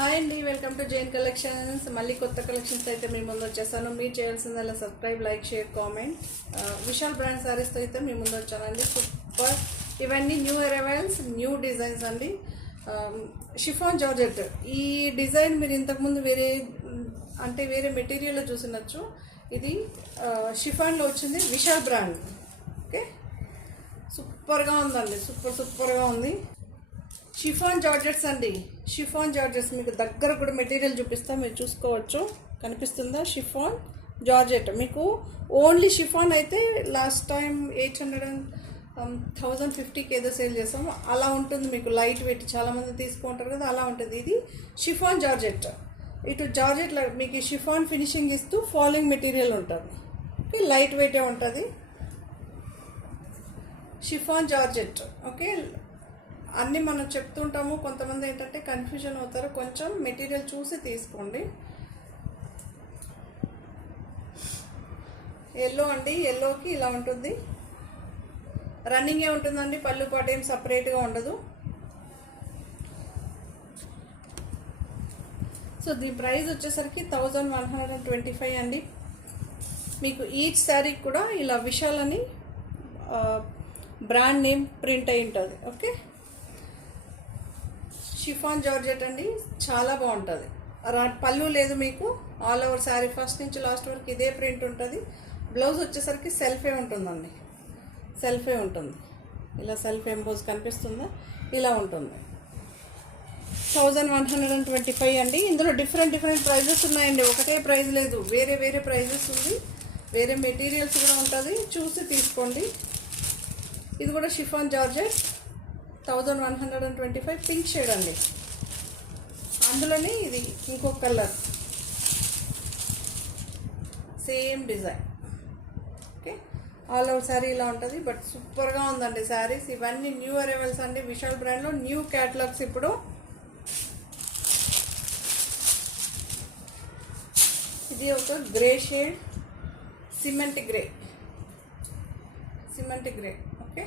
Hi అండి, welcome to Jain collections. మళ్ళీ కొత్త కలెక్షన్స్ అయితే మీ ముందు వచ్చేసాను. మీరు చేయాల్సిందల్లా subscribe, like, share, comment. Vishal brand సారీస్తో అయితే మీ ముందు వచ్చానండి. సూపర్, ఇవన్నీ న్యూ అరైవల్స్, న్యూ డిజైన్స్ అండి. Chiffon georgette. ఈ డిజైన్ మీరు ఇంతకుముందు వేరే మెటీరియల్లో చూసినచ్చు. ఇది షిఫాన్లో వచ్చింది, విశాల్ బ్రాండ్. ఓకే, సూపర్గా ఉందండి, సూపర్గా ఉంది. షిఫాన్ జార్జెట్స్ అండి, షిఫాన్ జార్జెట్స్. మీకు దగ్గర కూడా మెటీరియల్ చూపిస్తా, మీరు చూసుకోవచ్చు. కనిపిస్తుందా? Chiffon georgette. మీకు ఓన్లీ షిఫాన్ అయితే లాస్ట్ టైం 850కి ఏదో సేల్ చేస్తాము. అలా ఉంటుంది మీకు, లైట్ వెయిట్. చాలామంది తీసుకుంటారు కదా, అలా ఉంటుంది. ఇది షిఫాన్ జార్జెట్. ఇటు జార్జెట్ మీకు షిఫాన్ ఫినిషింగ్ ఇస్తూ ఫాలోయింగ్ మెటీరియల్ ఉంటుంది. ఓకే, లైట్ వెయిటే ఉంటుంది షిఫాన్ జార్జెట్. ఓకే, అన్నీ మనం చెప్తుంటాము, కొంతమంది ఏంటంటే కన్ఫ్యూజన్ అవుతారు. కొంచెం మెటీరియల్ చూసి తీసుకోండి. ఎల్లో అండి, ఎల్లోకి ఇలా ఉంటుంది. రన్నింగే ఉంటుందండి, పళ్ళు పాటు ఏం సపరేట్గా ఉండదు. సో దీని ప్రైస్ వచ్చేసరికి 1125 అండి. మీకు ఈచ్ శారీ కూడా ఇలా విశాల్ అని బ్రాండ్ నేమ్ ప్రింట్ అయి ఉంటుంది. ఓకే, షిఫాన్ జార్జెట్ అండి, చాలా బాగుంటుంది. పళ్ళు లేదు మీకు, ఆల్ ఓవర్ శారీ ఫస్ట్ నుంచి లాస్ట్ వరకు ఇదే ప్రింట్ ఉంటుంది. బ్లౌజ్ వచ్చేసరికి సెల్ఫే ఉంటుందండి, సెల్ఫే ఉంటుంది. ఇలా సెల్ఫ్ ఎంబోజ్ కనిపిస్తుందా? ఇలా ఉంటుంది. 1125 అండి. ఇందులో డిఫరెంట్ ప్రైజెస్ ఉన్నాయండి, ఒకటే ప్రైజ్ లేదు, వేరే ప్రైజెస్ ఉంది, వేరే మెటీరియల్స్ కూడా ఉంటుంది. చూసి తీసుకోండి. ఇది కూడా షిఫాన్ జార్జెట్, 1125. పింక్ షేడ్ అండి. అందులోనే ఇది ఇంకొక colour, same design. Okay, all over sari ఇలా ఉంటుంది. బట్ సూపర్గా ఉందండి శారీస్. ఇవన్నీ న్యూ అరైవల్స్ అండి, విశాల్ బ్రాండ్లో న్యూ క్యాటలాగ్స్. ఇప్పుడు ఇది ఒక grey shade, cement grey. Okay,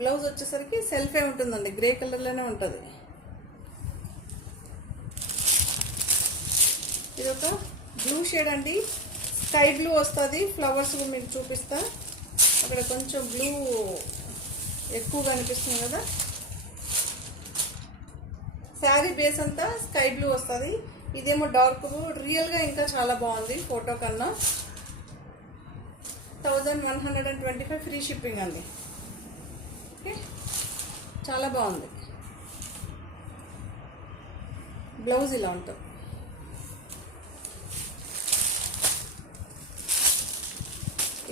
blouse వచ్చేసరికి సెల్ఫే ఉంటుందండి, గ్రే కలర్లోనే ఉంటుంది. ఇది ఒక బ్లూ షేడ్ అండి, స్కై బ్లూ వస్తుంది. ఫ్లవర్స్ మీకు చూపిస్తా. అక్కడ కొంచెం బ్లూ ఎక్కువగా అనిపిస్తుంది కదా. శారీ బేస్ అంతా స్కై బ్లూ వస్తుంది. ఇదేమో డార్క్ బ్లూ. రియల్గా ఇంకా చాలా బాగుంది ఫోటో కన్నా. 1125 ఫ్రీ షిప్పింగ్ అండి. ఓకే, చాలా బాగుంది. బ్లౌజ్ ఇలా ఉంటుంది.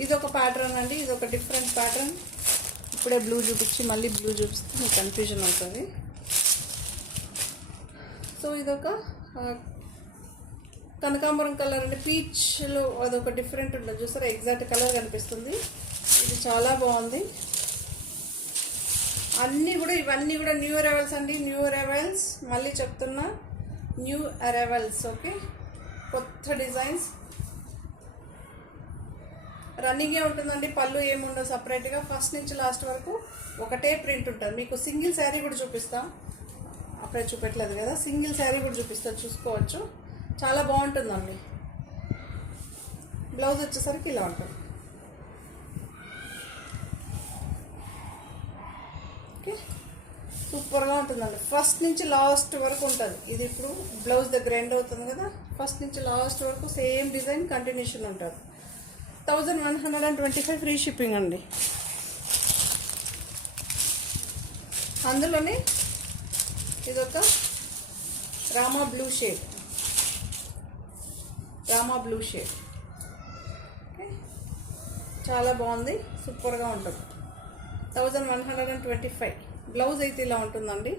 ఇది ఒక ప్యాటర్న్ అండి, ఇది ఒక డిఫరెంట్ ప్యాటర్న్. ఇప్పుడే బ్లూ చూపించి మళ్ళీ బ్లూ చూపిస్తే మీకు కన్ఫ్యూజన్ అవుతుంది. సో ఇదొక కనకాంబరం కలర్ అండి, పీచ్లో అదొక డిఫరెంట్ ఉంటుంది చూసారా, ఎగ్జాక్ట్ కలర్ కనిపిస్తుంది. ఇది చాలా బాగుంది. ఇవన్నీ కూడా న్యూ అరైవల్స్ అండి, న్యూ అరైవల్స్. మళ్ళీ చెప్తున్నా, న్యూ అరైవల్స్. ఓకే, కొత్త డిజైన్స్. రన్నింగే ఉంటుందండి, పళ్ళు ఏముండవు సపరేట్గా. ఫస్ట్ నుంచి లాస్ట్ వరకు ఒకటే ప్రింట్ ఉంటుంది. మీకు సింగిల్ శారీ కూడా చూపిస్తా, అప్పుడే చూపెట్టలేదు కదా, సింగిల్ శారీ కూడా చూపిస్తా, చూసుకోవచ్చు. చాలా బాగుంటుందండి. బ్లౌజ్ వచ్చేసరికి ఇలా ఉంటుంది. ఓకే, సూపర్గా ఉంటుందండి. ఫస్ట్ నుంచి లాస్ట్ వరకు ఉంటుంది. ఇది ఇప్పుడు బ్లౌజ్ దగ్గర ఎండ్ అవుతుంది కదా, ఫస్ట్ నుంచి లాస్ట్ వరకు సేమ్ డిజైన్ కంటిన్యూషన్ ఉంటుంది. 1125 ఫ్రీ షిప్పింగ్ అండి. అందులోనే ఇదొక రామా బ్లూ షేడ్. ఓకే, చాలా బాగుంది, సూపర్గా ఉంటుంది. 1125. బ్లౌజ్ అయితే ఇలా ఉంటుందండి.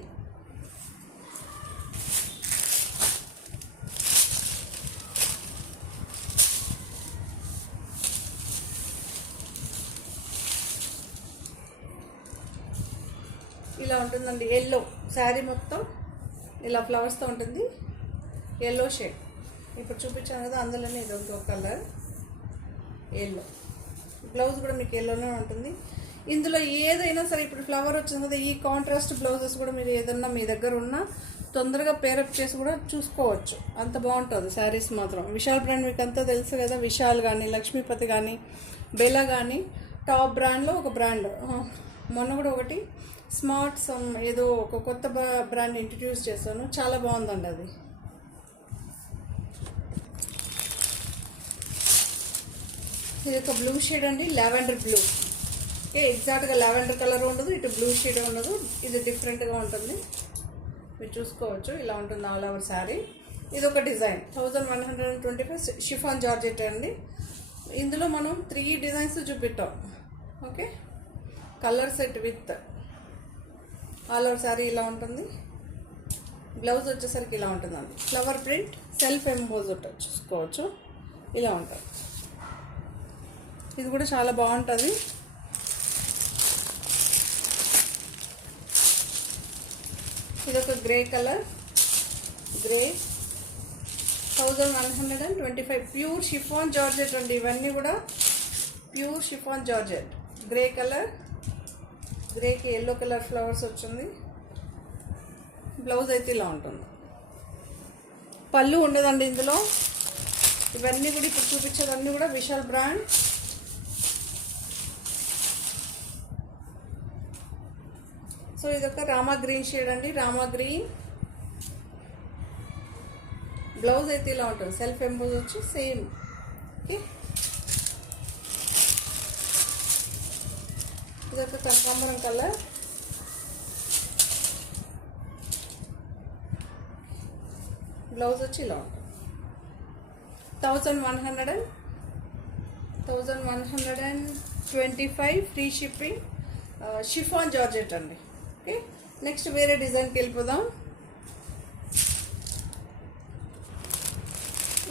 ఇలా ఉంటుందండి. ఎల్లో శారీ మొత్తం ఇలా ఫ్లవర్స్తో ఉంటుంది. ఎల్లో షేడ్ ఇప్పుడు చూపించాను కదా, అందులోనే ఇది ఒక కలర్ ఎల్లో. బ్లౌజ్ కూడా మీకు ఎల్లోనే ఉంటుంది. ఇందులో ఏదైనా సరే, ఇప్పుడు ఫ్లవర్ వచ్చింది కదా, ఈ కాంట్రాస్ట్ బ్లౌజెస్ కూడా మీరు ఏదన్నా మీ దగ్గర ఉన్న తొందరగా పేరప్ చేసి కూడా చూసుకోవచ్చు, అంత బాగుంటుంది శారీస్ మాత్రం. విశాల్ బ్రాండ్ మీకు అంతా తెలుసు కదా, విశాల్ కానీ లక్ష్మీపతి కానీ బెలా కానీ టాప్ బ్రాండ్లో ఒక బ్రాండ్. మొన్న కూడా ఒకటి స్మార్ట్ ఏదో ఒక కొత్త బ్రాండ్ ఇంట్రడ్యూస్ చేశాను, చాలా బాగుందండి అది. ఇది ఒక బ్లూ షేడ్ అండి, లావెండర్ బ్లూ. ఎగ్జాక్ట్గా లావెండర్ కలర్ ఉండదు, ఇటు బ్లూ షేడ్ ఉండదు, ఇది డిఫరెంట్గా ఉంటుంది. మీరు చూసుకోవచ్చు, ఇలా ఉంటుంది ఆల్ ఓవర్ శారీ. ఇది ఒక డిజైన్ 1125 షిఫాన్ జార్జెట్ అండి. ఇందులో మనం 3 డిజైన్స్ చూపెట్టాం. Okay, colour set with all over sari ఇలా ఉంటుంది. బ్లౌజ్ వచ్చేసరికి ఇలా ఉంటుందండి, ఫ్లవర్ ప్రింట్ సెల్ఫ్ ఎంబోజ్ ఉంటుంది, చూసుకోవచ్చు ఇలా ఉంటుంది. ఇది కూడా చాలా బాగుంటుంది. ఇది ఒక grey colour, grey 1125 pure chiffon georgette అండి. ఇవన్నీ కూడా pure chiffon georgette. Grey colour, గ్రేకి ఎల్లో కలర్ ఫ్లవర్స్ వచ్చింది. బ్లౌజ్ అయితే ఇలా ఉంటుంది. పళ్ళు ఉండదండి ఇందులో. ఇవన్నీ కూడా ఇప్పుడు చూపించేవన్నీ కూడా విశాల్ బ్రాండ్. సో ఇదొక రామా గ్రీన్ షేడ్ అండి, రామా గ్రీన్. బ్లౌజ్ అయితే ఇలా ఉంటుంది, సెల్ఫ్ ఎంబోజ్ వచ్చి సేమ్. ఓకే, ఇదొక కనకాంబరం కలర్. బ్లౌజ్ వచ్చి ఇలా ఉంటుంది. 1125 ఫ్రీ షిప్పింగ్, షిఫాన్ జార్జెట్ అండి. ఓకే, నెక్స్ట్ వేరే డిజైన్కి వెళ్ళిపోదాం.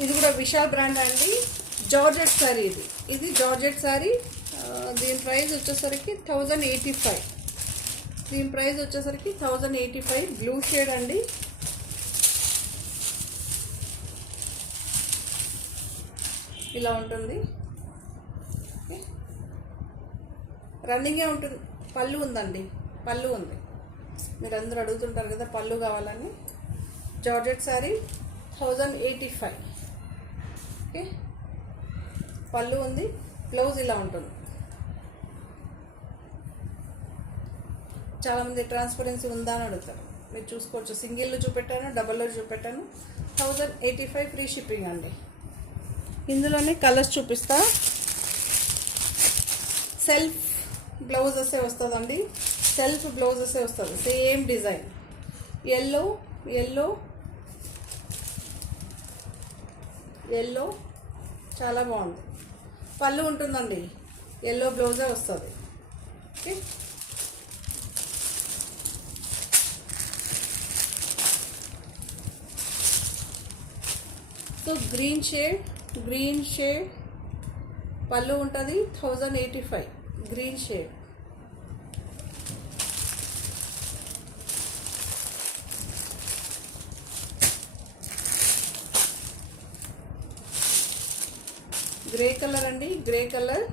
ఇది కూడా విశాల్ బ్రాండ్ అండి, జార్జెట్ శారీ. ఇది జార్జెట్ శారీ. దీని ప్రైస్ వచ్చేసరికి 1085. దీని ప్రైస్ వచ్చేసరికి 1085. బ్లూ షేడ్ అండి. ఇలా ఉంటుంది. రన్నింగే ఉంటుంది. పళ్ళు ఉందండి, పళ్ళు ఉంది. మీరు అందరూ అడుగుతుంటారు కదా పళ్ళు కావాలని. జార్జెట్ శారీ 1085. ఓకే, పళ్ళు ఉంది. బ్లౌజ్ ఇలా ఉంటుంది. చాలామంది ట్రాన్స్పరెన్సీ ఉందా అని అడుగుతారు, మీరు చూసుకోవచ్చు. సింగిల్లో చూపెట్టాను, డబల్లో చూపెట్టాను. 1085 ఫ్రీ షిప్పింగ్ అండి. ఇందులోనే కలర్స్ చూపిస్తా. సెల్ఫ్ బ్లౌజెసే వస్తుందండి, సెల్ఫ్ బ్లౌజెసే వస్తుంది. Same design, yellow yellow yellow, చాలా బాగుంది. పళ్ళు ఉంటుందండి, ఎల్లో బ్లౌజే వస్తుంది. ఓకే, సో గ్రీన్ షేడ్ పళ్ళు ఉంటుంది. 1085 గ్రీన్ షేడ్. గ్రే కలర్ అండి, గ్రే కలర్.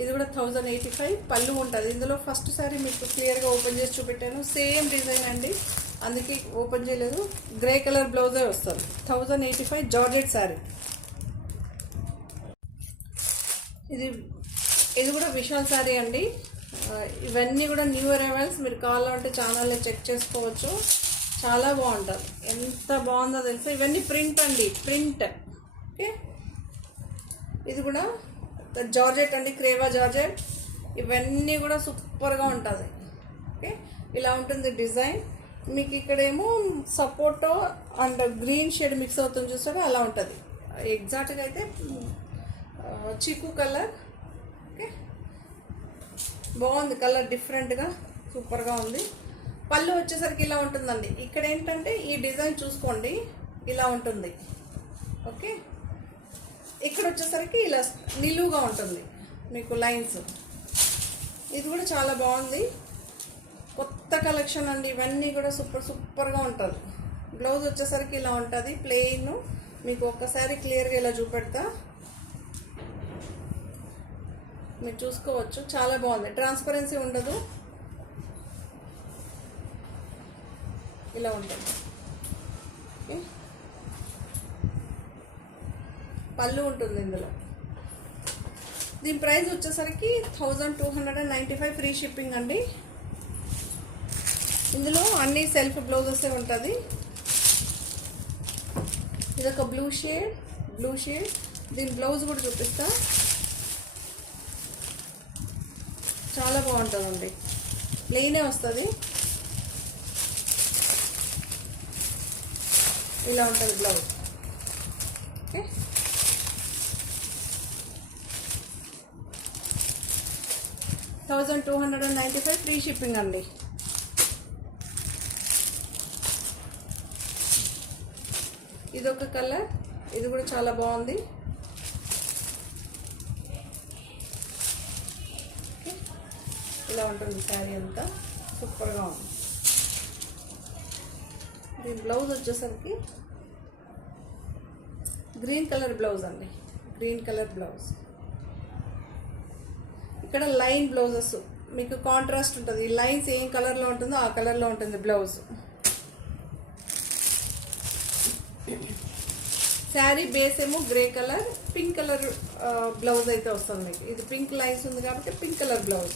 ఇది కూడా 1085 పళ్ళు ఉంటుంది. ఇందులో ఫస్ట్ సారీ మీకు క్లియర్గా ఓపెన్ చేసి చూపెట్టాను, సేమ్ డిజైన్ అండి, అందుకే ఓపెన్ చేయలేదు. గ్రే కలర్ బ్లౌజే వస్తుంది. 1085 జార్జెట్ శారీ. ఇది కూడా విశాల్ శారీ అండి. ఇవన్నీ కూడా న్యూ అరైవల్స్. మీరు కావాలంటే ఛానల్లో చెక్ చేసుకోవచ్చు, చాలా బాగుంటుంది. ఎంత బాగుందో తెలుసా. ఇవన్నీ ప్రింట్ అండి, ప్రింట్. ఓకే, ఇది కూడా జార్జెట్ అండి, క్రేవా జార్జెట్. ఇవన్నీ కూడా సూపర్గా ఉంటుంది. ఓకే, ఇలా ఉంటుంది డిజైన్. మీకు ఇక్కడేమో సపోటో అండ్ గ్రీన్ షేడ్ మిక్స్ అవుతుంది, చూస్తారో అలా ఉంటుంది. ఎగ్జాక్ట్గా అయితే చీకు కలర్. ఓకే, బాగుంది కలర్, డిఫరెంట్గా సూపర్గా ఉంది. పళ్ళు వచ్చేసరికి ఇలా ఉంటుందండి. ఇక్కడ ఏంటంటే ఈ డిజైన్ చూసుకోండి, ఇలా ఉంటుంది. ఓకే, ఇక్కడ వచ్చేసరికి ఇలా నిలువుగా ఉంటుంది మీకు లైన్స్. ఇది కూడా చాలా బాగుంది, కొత్త కలెక్షన్ అండి. ఇవన్నీ కూడా సూపర్గా ఉంటుంది. బ్లౌజ్ వచ్చేసరికి ఇలా ఉంటుంది ప్లెయిన్. మీకు ఒక్కసారి క్లియర్గా ఇలా చూపెడతా, మీరు చూసుకోవచ్చు. చాలా బాగుంది, ట్రాన్స్పరెన్సీ ఉండదు. ఇలా ఉంటుంది. ఓకే, పళ్ళు ఉంటుంది ఇందులో. దీని ప్రైస్ వచ్చేసరికి 1295 ఫ్రీ షిప్పింగ్ అండి. ఇందులో అన్ని సెల్ఫ్ బ్లౌజెస్ ఉంటుంది. ఇదొక బ్లూ షేడ్. దీని బ్లౌజ్ కూడా చూపిస్తా. చాలా బాగుంటుందండి, ప్లెయినే వస్తుంది. ఇలా ఉంటుంది బ్లౌజ్. ఓకే, 1295 ఫ్రీ షిప్పింగ్ అండి. ఇదొక కలర్, ఇది కూడా చాలా బాగుంది. ఇలా ఉంటుంది శారీ అంతా, సూపర్గా ఉంది. దీని బ్లౌజ్ వచ్చేసరికి గ్రీన్ కలర్ బ్లౌజ్ అండి, గ్రీన్ కలర్ బ్లౌజ్. ఇక్కడ లైన్ బ్లౌజెస్ మీకు కాంట్రాస్ట్ ఉంటుంది. ఈ లైన్స్ ఏం కలర్లో ఉంటుందో ఆ కలర్లో ఉంటుంది బ్లౌజ్. శారీ బేస్ ఏమో grey colour, pink colour blouse అయితే వస్తుంది మీకు. ఇది పింక్ లైన్స్ ఉంది కాబట్టి పింక్ కలర్ బ్లౌజ్.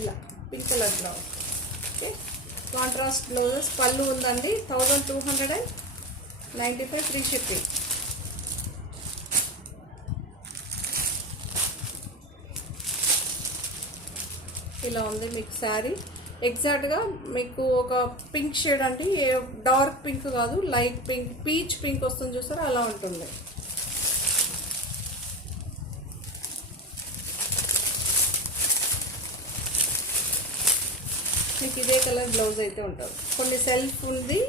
ఇలా pink colour blouse. Okay, contrast blouses. పళ్ళు ఉందండి, 1295 ఫ్రీ షిప్పింగ్. ఇలా ఉంది మీకు శారీ. ఎగ్జాక్ట్గా మీకు ఒక పింక్ షేడ్ అండి, డార్క్ పింక్ కాదు, లైట్ పింక్, పీచ్ పింక్ వస్తుంది చూసారా, అలా ఉంటుంది. మీకు ఇదే కలర్ బ్లౌజ్ అయితే ఉంటుంది. కొన్ని సెల్ఫ్ ఉంది,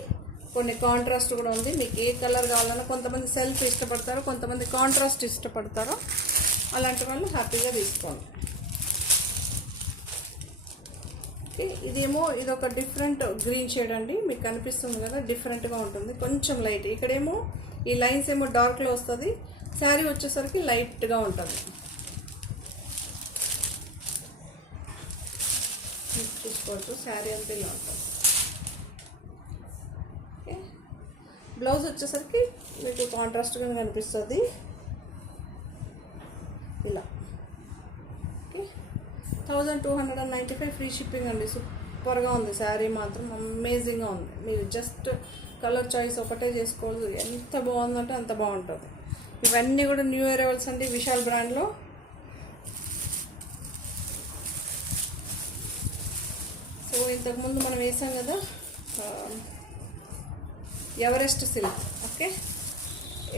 కొన్ని కాంట్రాస్ట్ కూడా ఉంది. మీకు ఏ కలర్ కావాలన్నా, కొంతమంది సెల్ఫ్ ఇష్టపడతారు, కొంతమంది కాంట్రాస్ట్ ఇష్టపడతారు. అలాంటి వాళ్ళు హ్యాపీగా తీసుకోండి. ఇదేమో ఇదొక డిఫరెంట్ గ్రీన్ షేడ్ అండి, మీకు కనిపిస్తుంది కదా, డిఫరెంట్గా ఉంటుంది, కొంచెం లైట్. ఇక్కడేమో ఈ లైన్స్ ఏమో డార్క్లో వస్తుంది, శారీ వచ్చేసరికి లైట్గా ఉంటుంది. చూసుకోవచ్చు, శారీ అంతా ఇలా ఉంటుంది. ఓకే, బ్లౌజ్ వచ్చేసరికి మీకు కాంట్రాస్ట్గా కనిపిస్తుంది ఇలా. 1295 ఫ్రీ షిప్పింగ్ అండి. సూపర్గా ఉంది శారీ, మాత్రం అమేజింగ్గా ఉంది. మీరు జస్ట్ కలర్ చాయిస్ ఒకటే చేసుకోవాలి, ఎంత బాగుందంటే అంత బాగుంటుంది. ఇవన్నీ కూడా న్యూ అరైవల్స్ అండి, విశాల్ బ్రాండ్లో. సో ఇంతకుముందు మనం వేసాం కదా ఎవరెస్ట్ సిల్క్. ఓకే,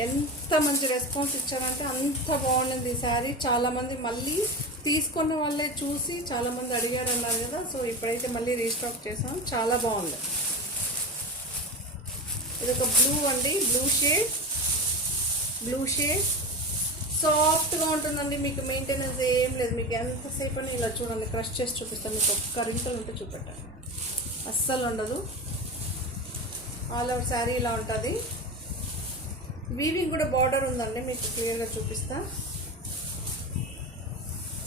ఎంత మంచి రెస్పాన్స్ ఇచ్చారంటే అంత బాగుండింది ఈ శారీ. చాలామంది మళ్ళీ తీసుకున్న వాళ్ళే చూసి చాలామంది అడిగారు అన్నారు కదా, సో ఇప్పుడైతే మళ్ళీ రీస్టాక్ చేసాం. చాలా బాగుంది. ఇదొక బ్లూ అండి, బ్లూ షేడ్ సాఫ్ట్గా ఉంటుందండి. మీకు మెయింటెనెన్స్ ఏం లేదు, మీకు ఎంతసేపు అని ఇలా చూడండి, క్రష్ చేసి చూపిస్తాను. మీకు ఒక్క రింకలు ఉంటే చూపెట్టాను, అస్సలు ఉండదు. ఆల్ ఓవర్ శారీ ఇలా ఉంటుంది. వీవింగ్ కూడా బార్డర్ ఉందండి, మీకు క్లియర్గా చూపిస్తా.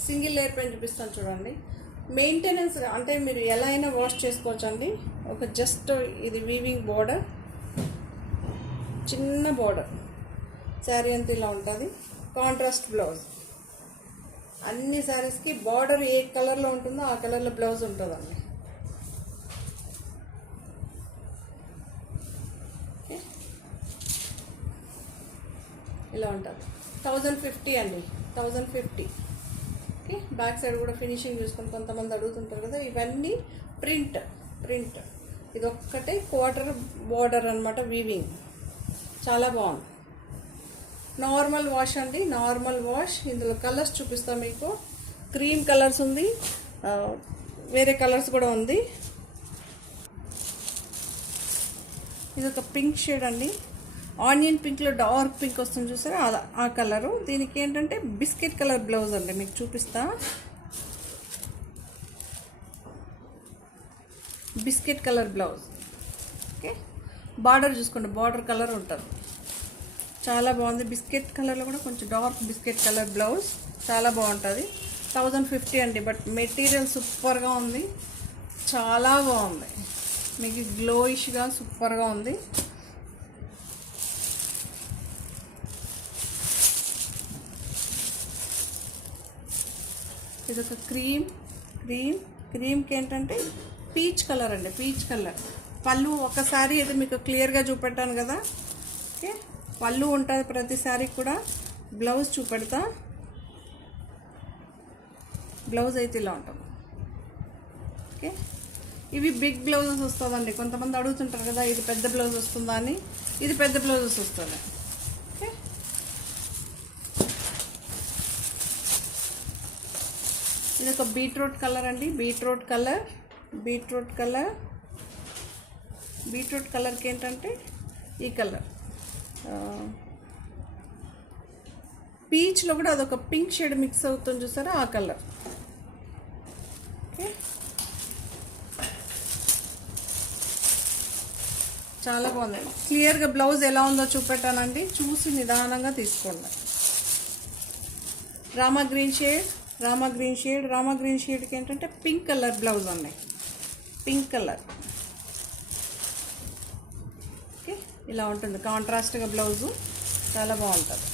సింగిల్ లేయర్ పైన చూపిస్తాను చూడండి. మెయింటెనెన్స్ అంటే మీరు ఎలా అయినా వాష్ చేసుకోవచ్చు అండి. ఒక జస్ట్ ఇది వీవింగ్ బార్డర్, చిన్న బార్డర్, శారీ అంతా ఇలా ఉంటుంది. Contrast blouse. అన్ని శారీస్కి బార్డర్ ఏ కలర్లో ఉంటుందో ఆ కలర్లో బ్లౌజ్ ఉంటుందండి. ఇలా ఉంటుంది. 1050 అండి, 1050. ఓకే, బ్యాక్ సైడ్ కూడా ఫినిషింగ్ చూసుకొని కొంతమంది అడుగుతుంటారు కదా. ఇవన్నీ ప్రింట్. ఇది ఒక్కటే క్వార్టర్ బార్డర్ అనమాట, వీవింగ్. చాలా బాగుంది. నార్మల్ వాష్ అండి, నార్మల్ వాష్. ఇందులో కలర్స్ చూపిస్తాం మీకు. క్రీమ్ కలర్స్ ఉంది, వేరే కలర్స్ కూడా ఉంది. ఇది ఒక పింక్ షేడ్ అండి, ఆనియన్ పింక్లో డార్క్ పింక్ వస్తుంది చూసారా, ఆ కలరు. దీనికి ఏంటంటే బిస్కెట్ కలర్ బ్లౌజ్ అండి, మీకు చూపిస్తా. Biscuit colour blouse. Okay, border చూసుకోండి, బార్డర్ కలర్ ఉంటుంది. చాలా బాగుంది. బిస్కెట్ కలర్లో కూడా కొంచెం డార్క్ బిస్కెట్ కలర్ బ్లౌజ్, చాలా బాగుంటుంది. 1050 అండి. బట్ మెటీరియల్ సూపర్గా ఉంది, చాలా బాగుంది, మీకు గ్లోయిష్గా సూపర్గా ఉంది. ఇదొక క్రీమ్కి ఏంటంటే పీచ్ కలర్ అండి, పీచ్ కలర్. పళ్ళు ఒకసారి అయితే మీకు క్లియర్గా చూపెట్టాను కదా. ఓకే, పళ్ళు ఉంటుంది ప్రతిసారి కూడా. బ్లౌజ్ చూపెడతా. బ్లౌజ్ అయితే ఇలా ఉంటుంది. ఓకే, ఇవి బిగ్ బ్లౌజెస్ వస్తుందండి. కొంతమంది అడుగుతుంటారు కదా ఇది పెద్ద బ్లౌజ్ వస్తుందా అని. ఇది పెద్ద బ్లౌజెస్ వస్తుంది. ఓకే, ఇది ఒక బీట్రూట్ కలర్ అండి. బీట్రూట్ కలర్కి ఏంటంటే ఈ కలర్, పీచ్లో కూడా అదొక పింక్ షేడ్ మిక్స్ అవుతుంది చూసారా, ఆ కలర్. ఓకే, చాలా బాగుంది. క్లియర్గా బ్లౌజ్ ఎలా ఉందో చూపెట్టానండి, చూసి నిదానంగా తీసుకోండి. రామా గ్రీన్ షేడ్కి ఏంటంటే పింక్ కలర్ బ్లౌజ్ అండి, పింక్ కలర్. ఓకే, ఇలా ఉంటుంది కాంట్రాస్ట్గా బ్లౌజు, చాలా బాగుంటుంది.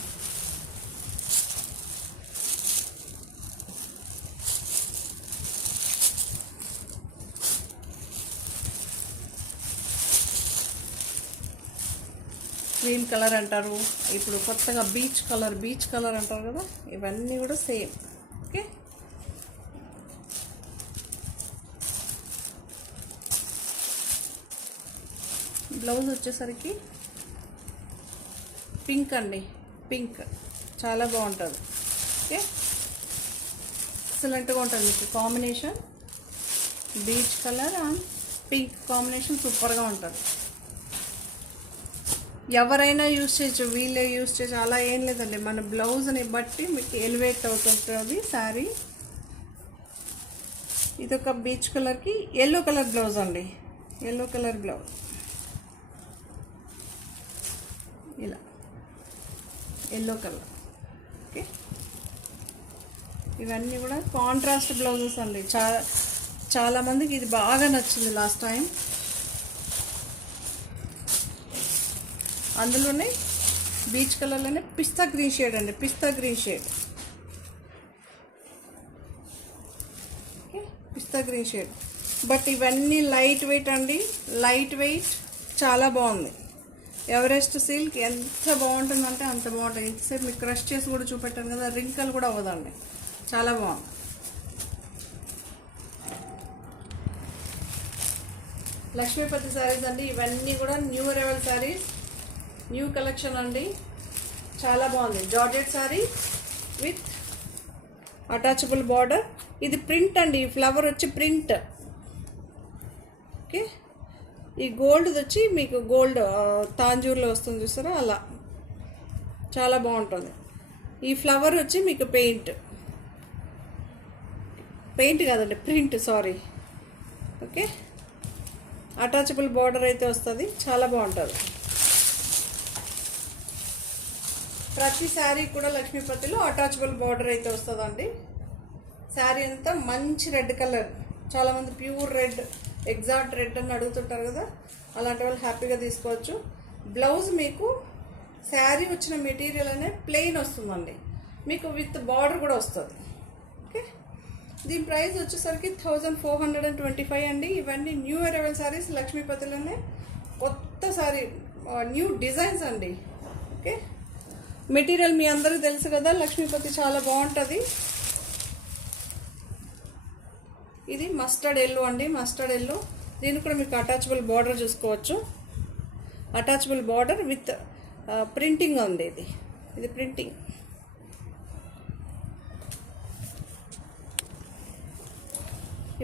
క్రీమ్ కలర్ అంటారు, ఇప్పుడు కొత్తగా బీచ్ కలర్ అంటారు కదా, ఇవన్నీ కూడా సేమ్. ఓకే, బ్లౌజ్ వచ్చేసరికి పింక్ అండి, పింక్ చాలా బాగుంటుంది. ఓకే, ఎక్సలెంట్గా ఉంటుంది మీకు combination. Beach colour and pink combination సూపర్గా ఉంటుంది. ఎవరైనా యూజ్ చేయొచ్చు, వీళ్ళే యూజ్ చేయొచ్చు, అలా ఏం లేదండి. మన బ్లౌజ్ని బట్టి మీకు ఎలివేట్ అవుతుంటుంది శారీ. ఇదొక బీచ్ కలర్కి ఎల్లో కలర్ బ్లౌజ్ అండి, ఎల్లో కలర్ బ్లౌజ్ ఇలా ఎల్లో కలర్. ఓకే, ఇవన్నీ కూడా కాంట్రాస్ట్ బ్లౌజెస్ అండి. చాలామందికి ఇది బాగా నచ్చింది లాస్ట్ టైం. అందులోనే బీచ్ కలర్లోనే పిస్తా గ్రీన్ షేడ్ అండి, పిస్తా గ్రీన్ షేడ్. బట్ ఇవన్నీ లైట్ వెయిట్ అండి, లైట్ వెయిట్, చాలా బాగుంది. ఎవరెస్ట్ సిల్క్ ఎంత బాగుంటుందంటే అంత బాగుంటుంది. ఇంతసేపు మీకు క్రష్ చేసి కూడా చూపెట్టాను కదా, రింకల్ కూడా అవ్వదండి, చాలా బాగుంది. లక్ష్మీపతి శారీస్ అండి, ఇవన్నీ కూడా new arrival saris, new collection అండి, చాలా బాగుంది. Georgette sari with attachable border. ఇది ప్రింట్ అండి, ఫ్లవర్ వచ్చి ప్రింట్. ఓకే, ఈ గోల్డ్ వచ్చి మీకు గోల్డ్ తాంజూర్లో వస్తుంది చూసారా, అలా చాలా బాగుంటుంది. ఈ ఫ్లవర్ వచ్చి మీకు పెయింట్ కాదండి, print, sorry. Okay, attachable border అయితే వస్తుంది, చాలా బాగుంటుంది. ప్రతి శారీ కూడా లక్ష్మీపతిలో అటాచబుల్ బార్డర్ అయితే వస్తుందండి. శారీ అంతా మంచి రెడ్ కలర్, చాలామంది ప్యూర్ రెడ్, ఎగ్జాక్ట్ రెడ్ అని అడుగుతుంటారు కదా, అలాంటి వాళ్ళు హ్యాపీగా తీసుకోవచ్చు. బ్లౌజ్ మీకు శారీ వచ్చిన మెటీరియల్ అనే ప్లెయిన్ వస్తుందండి, మీకు విత్ బార్డర్ కూడా వస్తుంది. ఓకే, దీని ప్రైస్ వచ్చేసరికి 1425 అండి. ఇవన్నీ న్యూ అరైవల్ శారీస్ లక్ష్మీపతిలోనే, కొత్త శారీ, న్యూ డిజైన్స్ అండి. ఓకే, మెటీరియల్ మీ అందరికీ తెలుసు కదా, లక్ష్మీపతి చాలా బాగుంటుంది. ఇది మస్టర్డ్ ఎల్లో అండి, మస్టర్డ్ ఎల్లో. దీనికి కూడా మీకు అటాచబుల్ బార్డర్ చూసుకోవచ్చు, అటాచబుల్ బార్డర్ విత్ ప్రింటింగ్ ఉంది. ఇది ప్రింటింగ్.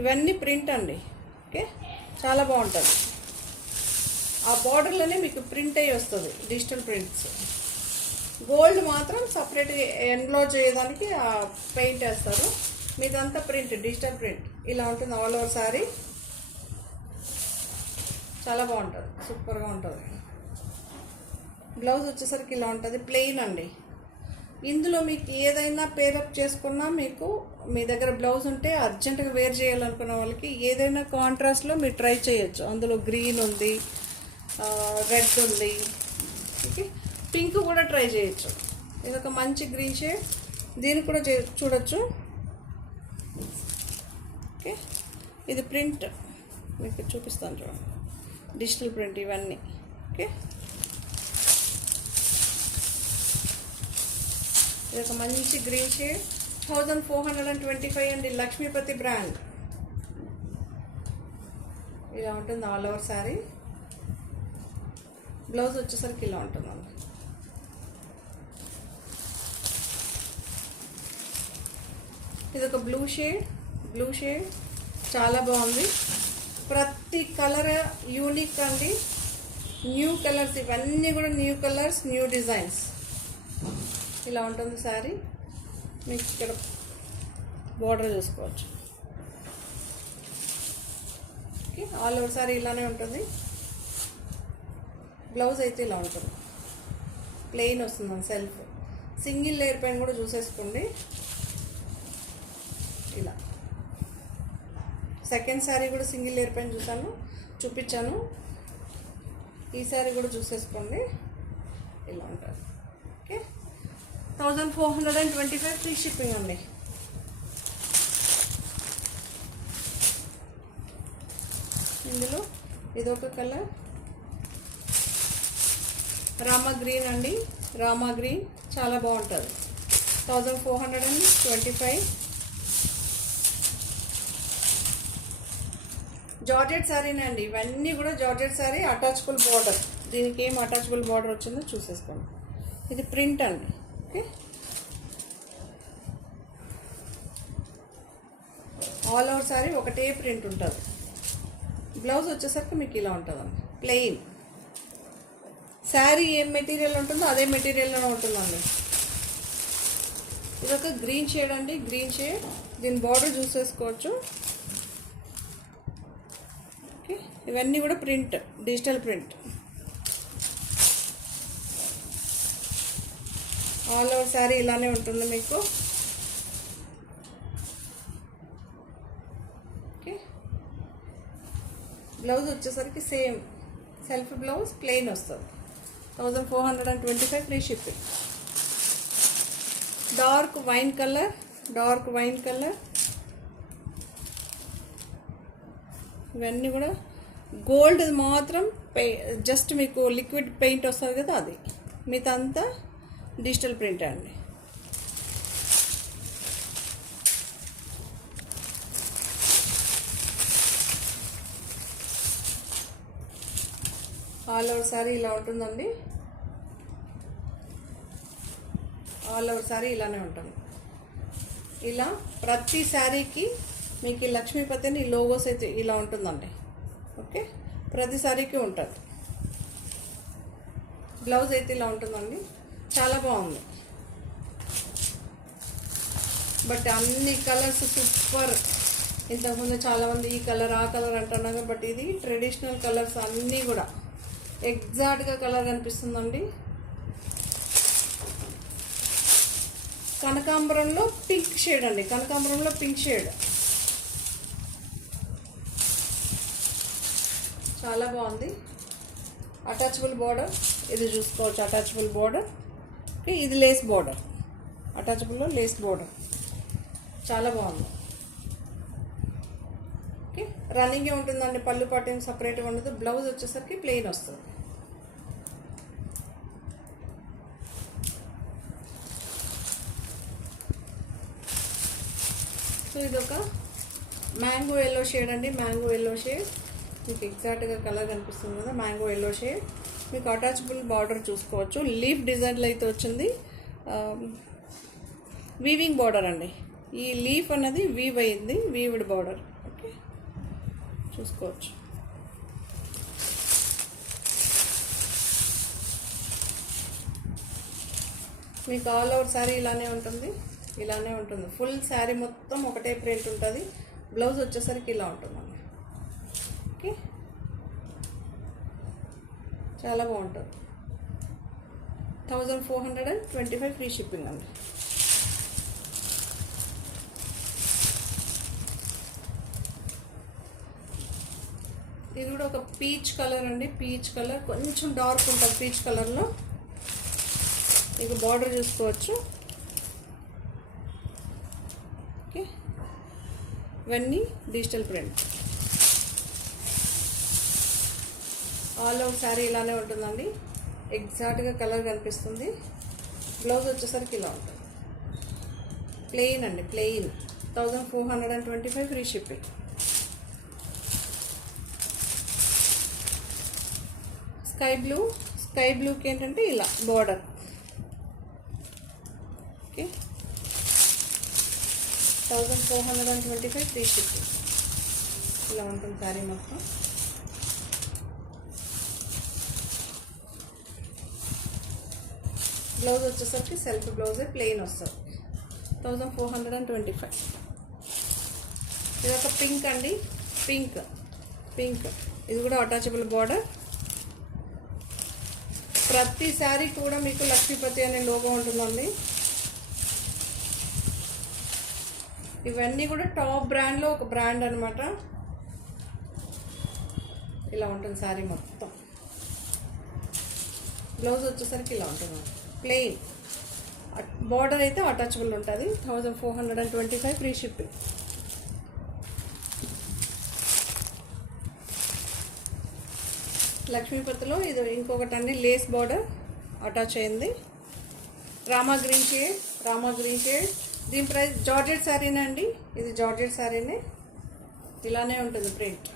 ఇవన్నీ ప్రింట్ అండి. ఓకే, చాలా బాగుంటుంది. ఆ బార్డర్లోనే మీకు ప్రింట్ అయ్యి వస్తుంది, డిజిటల్ ప్రింట్స్. గోల్డ్ మాత్రం సపరేట్గా ఎన్లోజ్ చేయడానికి పెయింట్ వేస్తారు, మీదంతా ప్రింట్, డిజిటల్ ప్రింట్. ఇలా ఉంటుంది ఆల్ ఓవర్ శారీ, చాలా బాగుంటుంది, సూపర్గా ఉంటుంది. బ్లౌజ్ వచ్చేసరికి ఇలా ఉంటుంది, ప్లెయిన్ అండి. ఇందులో మీకు ఏదైనా పేరప్ చేసుకున్నా మీకు మీ దగ్గర బ్లౌజ్ ఉంటే అర్జెంటుగా వేర్ చేయాలనుకున్న వాళ్ళకి ఏదైనా కాంట్రాస్ట్లో మీరు ట్రై చేయొచ్చు. అందులో గ్రీన్ ఉంది, రెడ్ ఉంది, ఓకే, పింక్ కూడా ట్రై చేయొచ్చు. ఇది ఒక మంచి గ్రీన్ షేడ్, దీన్ని కూడా చూడొచ్చు. ఓకే, ఇది ప్రింట్ మీకు చూపిస్తాను చూడండి, డిజిటల్ ప్రింట్ ఇవన్నీ. ఓకే, ఇది ఒక మంచి గ్రీన్ షేడ్, 1425 అండి, లక్ష్మీపతి బ్రాండ్. ఇలా ఉంటుంది ఆల్ ఓవర్ శారీ. బ్లౌజ్ వచ్చేసరికి ఇలా ఉంటుందండి. ఇది ఒక బ్లూ షేడ్ చాలా బాగుంది. ప్రతి కలర్ యూనిక్ అండి, న్యూ కలర్స్, ఇవన్నీ కూడా న్యూ కలర్స్, న్యూ డిజైన్స్. ఇలా ఉంటుంది శారీ. మీకు ఇక్కడ బోర్డర్ చూసుకోవచ్చు. ఓకే, ఆల్ ఓవర్ శారీ ఇలానే ఉంటుంది. బ్లౌజ్ అయితే ఇలా ఉంటుంది, ప్లెయిన్ వస్తుందండి, సెల్ఫ్. సింగిల్ లేయర్ పైన కూడా చూసేసుకోండి. ఇలా సెకండ్ శారీ కూడా సింగిల్ లేయర్ పైన చూపించాను. ఈ శారీ కూడా చూసేసుకోండి, ఇలా ఉంటుంది. ఓకే, 1425 ఫ్రీ షిప్పింగ్ అండి. ఇందులో ఇదొక కలర్, రామా గ్రీన్ అండి, రామా గ్రీన్ చాలా బాగుంటుంది. 1425. జార్జెట్ శారీనే అండి, ఇవన్నీ కూడా జార్జెట్ శారీ, అటాచబుల్ బార్డర్. దీనికి ఏం అటాచబుల్ బార్డర్ వచ్చిందో చూసేసుకోండి. ఇది ప్రింట్ అండి. ఓకే, ఆల్ ఓవర్ శారీ ఒకటే ప్రింట్ ఉంటుంది. బ్లౌజ్ వచ్చేసరికి మీకు ఇలా ఉంటుందండి, ప్లెయిన్. శారీ ఏం మెటీరియల్ ఉంటుందో అదే మెటీరియల్లోనే ఉంటుందండి. ఇదొక గ్రీన్ షేడ్ అండి, గ్రీన్ షేడ్. దీని బార్డర్ చూసేసుకోవచ్చు. ఓకే, ఇవన్నీ కూడా print, digital print. All over sari ఇలానే ఉంటుంది మీకు. ఓకే, బ్లౌజ్ వచ్చేసరికి సేమ్ సెల్ఫ్ బ్లౌజ్, ప్లెయిన్ వస్తుంది. 1425 free shipping. Dark wine colour, ఇవన్నీ కూడా గోల్డ్ మాత్రం జస్ట్ మీకు లిక్విడ్ పెయింట్ వస్తుంది కదా, అది. మిగతా అంతా డిజిటల్ ప్రింట్ అండి. ఆల్ ఓవర్ శారీ ఇలా ఉంటుందండి, ఆల్ ఓవర్ శారీ ఇలానే ఉంటుంది. ఇలా ప్రతి శారీకి మీకు ఈ లక్ష్మీపతిని లోగోస్ అయితే ఇలా ఉంటుందండి. ఓకే, ప్రతి శారీకి ఉంటుంది. బ్లౌజ్ అయితే ఇలా ఉంటుందండి, చాలా బాగుంది. బట్ అన్ని కలర్స్ సూపర్. ఇంతకుముందు చాలామంది ఈ కలర్ ఆ కలర్ అంటున్నారు, బట్ ఇది ట్రెడిషనల్ కలర్స్ అన్నీ కూడా ఎగ్జాక్ట్గా కలర్ కనిపిస్తుందండి. కనకాంబరంలో పింక్ షేడ్ అండి, కనకాంబరంలో పింక్ షేడ్ చాలా బాగుంది. అటాచబుల్ బార్డర్, ఇది చూసుకోవచ్చు, అటాచబుల్ బార్డర్. ఓకే, ఇది లేస్ బార్డర్, అటాచబుల్లో లేస్ బార్డర్ చాలా బాగుంది. ఓకే, రన్నింగే ఉంటుందండి, పళ్ళు పాటు సపరేట్గా ఉండదు. బ్లౌజ్ వచ్చేసరికి ప్లెయిన్ వస్తుంది. సో ఇదొక మ్యాంగో ఎల్లో షేడ్ అండి, మ్యాంగో ఎల్లో షేడ్. మీకు ఎగ్జాక్ట్గా కలర్ కనిపిస్తుంది కదా, మ్యాంగో ఎల్లో షేడ్. మీకు అటాచబుల్ బార్డర్ చూసుకోవచ్చు, లీఫ్ డిజైన్లో అయితే వచ్చింది. వీవింగ్ బార్డర్ అండి, ఈ లీఫ్ అన్నది వీవ్ అయింది, వీవ్డ్ బార్డర్. ఓకే, చూసుకోవచ్చు. మీకు ఆల్ ఓవర్ శారీ ఇలానే ఉంటుంది, ఫుల్ శారీ మొత్తం ఒకటే ప్రింట్ ఉంటుంది. బ్లౌజ్ వచ్చేసరికి ఇలా ఉంటుందండి. ఓకే, చాలా బాగుంటుంది. 1425 ఫ్రీ షిప్పింగ్ అండి. ఇది కూడా ఒక పీచ్ కలర్ అండి, పీచ్ కలర్ కొంచెం డార్క్ ఉంటుంది పీచ్ కలర్లో. మీకు బార్డర్ చూసుకోవచ్చు. ఓకే, ఇవన్నీ digital print. All over sari ఇలానే ఉంటుందండి, ఎగ్జాక్ట్గా కలర్ కనిపిస్తుంది. బ్లౌజ్ వచ్చేసరికి ఇలా ఉంటుంది, ప్లెయిన్ అండి, ప్లెయిన్. 1425 free shipping. స్కై బ్లూకి ఏంటంటే ఇలా బార్డర్. Okay, 1425 free shipping. ఇలా ఉంటుంది శారీ మొత్తం. బ్లౌజ్ వచ్చేసరికి సెల్ఫ్ బ్లౌజే, ప్లెయిన్ వస్తుంది. 1425. ఇది ఒక పింక్ అండి, పింక్. ఇది కూడా అటాచబుల్ బార్డర్. ప్రతి శారీ కూడా మీకు లక్ష్మీపతి అనే లోగో ఉంటుందండి. ఇవన్నీ కూడా టాప్ బ్రాండ్లో ఒక బ్రాండ్ అనమాట. ఇలా ఉంటుంది శారీ మొత్తం. బ్లౌజ్ వచ్చేసరికి ఇలా ఉంటుంది, ప్లెయిన్. బార్డర్ అయితే అటాచబుల్ ఉంటుంది. 1425 ఫ్రీ షిప్పింగ్. లక్ష్మీపతిలో ఇది ఇంకొకటి అండి, లేస్ బార్డర్ అటాచ్ అయింది. Rama green shade. దీని ప్రైస్ జార్జెట్ శారీనే అండి, ఇది జార్జెట్ శారీనే. ఇలానే ఉంటుంది ప్రింట్.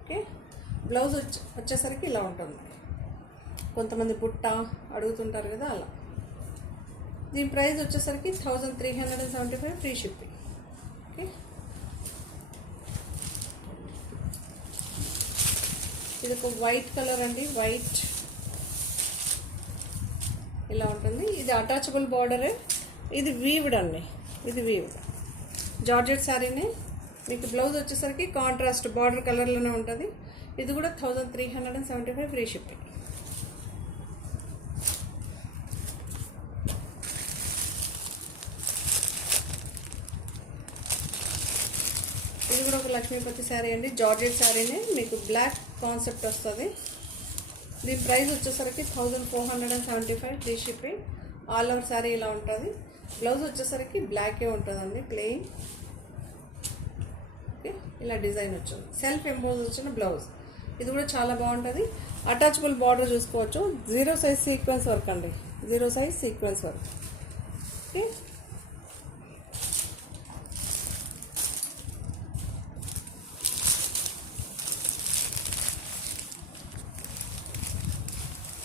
ఓకే, బ్లౌజ్ వచ్చేసరికి ఇలా ఉంటుంది. కొంతమంది బుట్ట అడుగుతుంటారు కదా, అలా. దీని ప్రైస్ వచ్చేసరికి 1375 ఫ్రీ షిప్పింగ్. ఓకే, ఇది ఒక వైట్ కలర్ అండి, వైట్. ఇలా ఉంటుంది. ఇది అటాచబుల్ బార్డరే. ఇది వీవ్డ్ అండి, ఇది వీవ్డ్ జార్జెట్ శారీనే. మీకు బ్లౌజ్ వచ్చేసరికి కాంట్రాస్ట్ బార్డర్ కలర్లోనే ఉంటుంది. ఇది కూడా 1375 ఫ్రీ షిప్పింగ్. ఇది కూడా ఒక లక్ష్మీపతి శారీ అండి, జార్జెట్ శారీనే. మీకు బ్లాక్ కాన్సెప్ట్ వస్తుంది. దీని ప్రైస్ వచ్చేసరికి 1475 free shipping. All over sari ఇలా ఉంటుంది. బ్లౌజ్ వచ్చేసరికి బ్లాకే ఉంటుందండి, ప్లెయిన్. ఓకే, ఇలా డిజైన్ వచ్చింది, సెల్ఫ్ ఎంబోజ్ వచ్చిన బ్లౌజ్. ఇది కూడా చాలా బాగుంటుంది. అటాచబుల్ బార్డర్ చూసుకోవచ్చు. 0 సైజ్ సీక్వెన్స్ వర్క్ అండి, 0 size sequence work. Okay,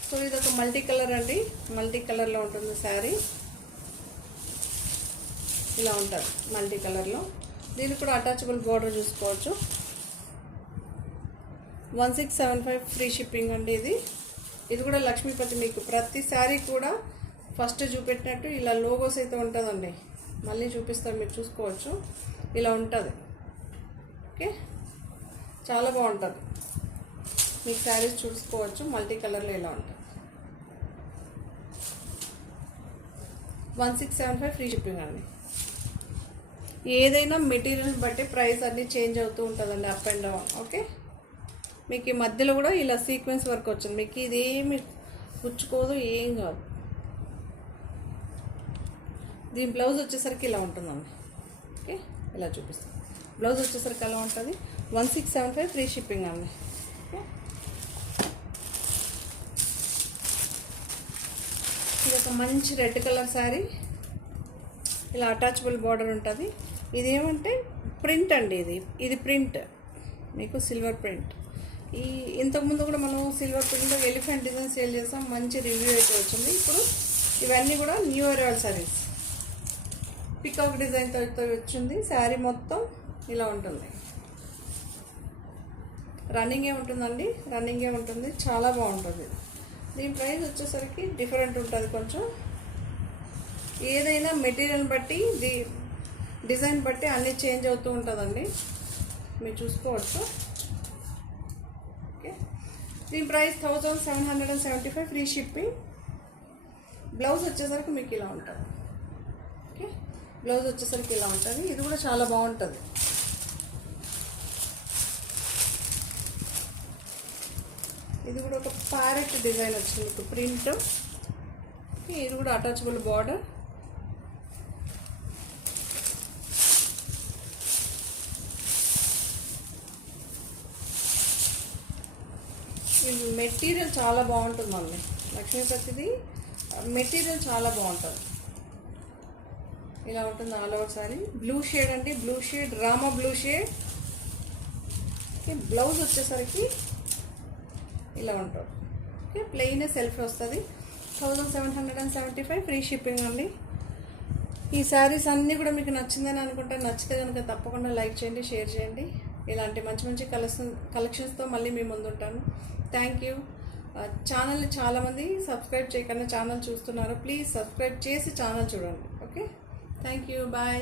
so ఇది ఒక మల్టీ కలర్ అండి, మల్టీ కలర్లో ఉంటుంది శారీ. ఇలా ఉంటుంది మల్టీ కలర్లో. దీనికి కూడా అటాచబుల్ బార్డర్ చూసుకోవచ్చు. 1675 ఫ్రీ షిప్పింగ్ అండి. ఇది కూడా లక్ష్మీపతి. మీకు ప్రతి శారీ కూడా ఫస్ట్ చూపెట్టినట్టు ఇలా లోగోస్ అయితే ఉంటుందండి. మళ్ళీ చూపిస్తాను, మీరు చూసుకోవచ్చు. ఇలా ఉంటుంది. ఓకే, చాలా బాగుంటుంది. మీకు శారీస్ చూసుకోవచ్చు, మల్టీ కలర్లో ఇలా ఉంటుంది. 1675 ఫ్రీ షిప్పింగ్ అండి. ఏదైనా మెటీరియల్ బట్టి ప్రైస్ అన్నీ చేంజ్ అవుతూ ఉంటుందండి, అప్ అండ్ డౌన్. ఓకే, మీకు ఈ మధ్యలో కూడా ఇలా సీక్వెన్స్ వర్క్ వచ్చింది. మీకు ఇదేమి పుచ్చుకోదు, ఏం కాదు. దీని బ్లౌజ్ వచ్చేసరికి ఇలా ఉంటుందండి. ఓకే, ఇలా చూపిస్తాను. బ్లౌజ్ వచ్చేసరికి ఎలా ఉంటుంది. 1675 ఫ్రీ షిప్పింగ్ అండి. ఓకే, ఇది ఒక మంచి రెడ్ కలర్ శారీ. ఇలా అటాచబుల్ బార్డర్ ఉంటుంది. ఇదేమంటే ప్రింట్ అండి, ఇది ప్రింట్, మీకు సిల్వర్ ప్రింట్. ఇంతకుముందు కూడా మనం సిల్వర్ ప్రింట్లో ఎలిఫెంట్ డిజైన్ సేల్ చేస్తాం, మంచి రివ్యూ అయితే వచ్చింది. ఇప్పుడు ఇవన్నీ కూడా న్యూ అరైవల్ శారీస్. పికాక్ డిజైన్తో వచ్చింది శారీ మొత్తం. ఇలా ఉంటుంది, రన్నింగే ఉంటుందండి, రన్నింగే ఉంటుంది. చాలా బాగుంటుంది. దీని ప్రైస్ వచ్చేసరికి డిఫరెంట్ ఉంటుంది కొంచెం. ఏదైనా మెటీరియల్ బట్టి డిజైన్ బట్టి అన్నీ చేంజ్ అవుతూ ఉంటుందండి, మీరు చూసుకోవచ్చు. ఓకే, దీని ప్రైస్ 1775 ఫ్రీ షిప్పింగ్. బ్లౌజ్ వచ్చేసరికి మీకు ఇలా ఉంటుంది. ఓకే, బ్లౌజ్ వచ్చేసరికి ఇలా ఉంటుంది. ఇది కూడా చాలా బాగుంటుంది. ఇది కూడా ఒక ప్యారెట్ డిజైన్ వచ్చింది మీకు ప్రింట్. ఇది కూడా అటాచబుల్ బార్డర్. ఇది మెటీరియల్ చాలా బాగుంటుంది మళ్ళీ. లక్ష్మీపతిది మెటీరియల్ చాలా బాగుంటుంది. ఇలా ఉంటుంది all over sari. Blue shade అండి, blue shade, Rama blue shade. Blouse వచ్చేసరికి ఇలా ఉంటుంది. ఓకే, ప్లెయిన్ సెల్ఫ్ వస్తుంది. 1775 ఫ్రీ షిప్పింగ్ అండి. ఈ శారీస్ అన్నీ కూడా మీకు నచ్చిందని అనుకుంటాను. నచ్చితే కనుక తప్పకుండా లైక్ చేయండి, షేర్ చేయండి. ఇలాంటి మంచి మంచి కలెక్షన్స్తో మళ్ళీ మీ ముందు ఉంటాను. Thank you. ఛానల్ని చాలామంది సబ్స్క్రైబ్ చేయకుండా ఛానల్ చూస్తున్నారు. ప్లీజ్ సబ్స్క్రైబ్ చేసి ఛానల్ చూడండి. Okay, thank you, bye.